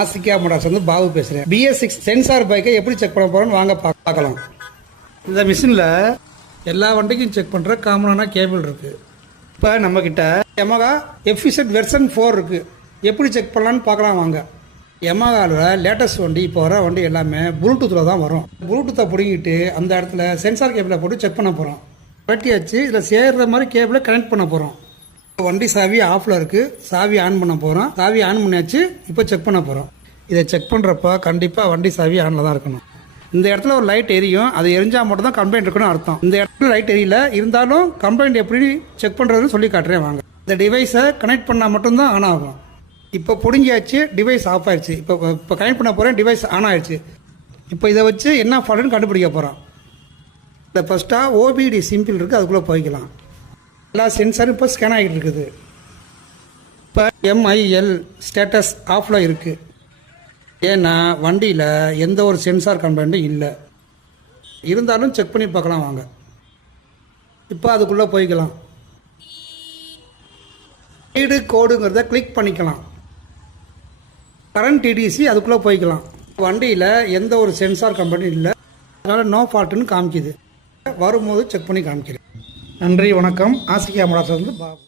Ashika Motors வந்து பாபு பேசுகிறேன். BS6 sensor பைக்கை எப்படி செக் பண்ண போகிறோன்னு வாங்க பார்க்கலாம். இந்த மிஷினில் எல்லா வண்டிக்கும் செக் பண்ணுற காமனான கேபிள் இருக்குது. இப்போ நம்மக்கிட்ட Yamaha FZ வெர்ஷன் 4 இருக்குது. எப்படி செக் பண்ணலான்னு பார்க்கலாம் வாங்க. Yamahaவில் லேட்டஸ்ட் வண்டி இப்போ வர வண்டி எல்லாமே ப்ளூடூத்தில் தான் வரும். ப்ளூடூத்தை பிடிங்கிட்டு அந்த இடத்துல சென்சார் கேபிளை போட்டு செக் பண்ண போகிறோம். கட்டியாச்சு இதில் சேர்கிற மாதிரி கேபிளை கனெக்ட் பண்ண போகிறோம். வண்டி சாவி ஆஃபில் இருக்குது. சாவி ஆன் பண்ண போகிறோம். சாவி ஆன் பண்ணியாச்சு. இப்போ செக் பண்ண போகிறோம். இதை செக் பண்ணுறப்ப கண்டிப்பாக வண்டி சாவி ஆனில் தான் இருக்கணும். இந்த இடத்துல ஒரு லைட் எரியும். அது எரிஞ்சால் மட்டும் தான் கம்ப்ளைண்ட் இருக்குன்னு அர்த்தம். இந்த இடத்துல லைட் எரியல இருந்தாலும் கம்ப்ளைண்ட் எப்படி செக் பண்ணுறதுன்னு சொல்லி காட்டுறேன் வாங்க. இந்த டிவைஸை கனெக்ட் பண்ணால் மட்டும்தான் ஆன் ஆகும். இப்போ பிடுங்கியாச்சு, டிவைஸ் ஆஃப் ஆயிடுச்சு. இப்போ கனெக்ட் பண்ண போகிறேன், டிவைஸ் ஆன் ஆயிடுச்சு. இப்போ இதை வச்சு என்ன ஃபால்ட்டுன்னு கண்டுபிடிக்க போகிறோம். இந்த ஃபஸ்ட்டாக OBD சிம்பிள் இருக்குது, அதுக்குள்ளே போய்க்கலாம். எல்லா சென்சாரும் இப்போ ஸ்கேன் ஆகிட்டு இருக்குது. இப்போ MIL ஸ்டேட்டஸ் ஆஃபில் இருக்குது. ஏன்னா வண்டியில் எந்த ஒரு சென்சார் கம்ப்ளைண்ட்டும் இல்லை. இருந்தாலும் செக் பண்ணி பார்க்கலாம் வாங்க. இப்போ அதுக்குள்ளே போய்க்கலாம். ரீடு கோடுங்கிறத கிளிக் பண்ணிக்கலாம். கரண்ட் TDC அதுக்குள்ளே போய்க்கலாம். வண்டியில் எந்த ஒரு சென்சார் கம்ப்ளைண்ட்டும் இல்லை. அதனால் நோ ஃபால்ட்டுன்னு காமிக்குது. வரும்போது செக் பண்ணி காமிக்கிறேன். நன்றி, வணக்கம். ஆசிகா மோட்டார்ஸ் வந்து பாபு.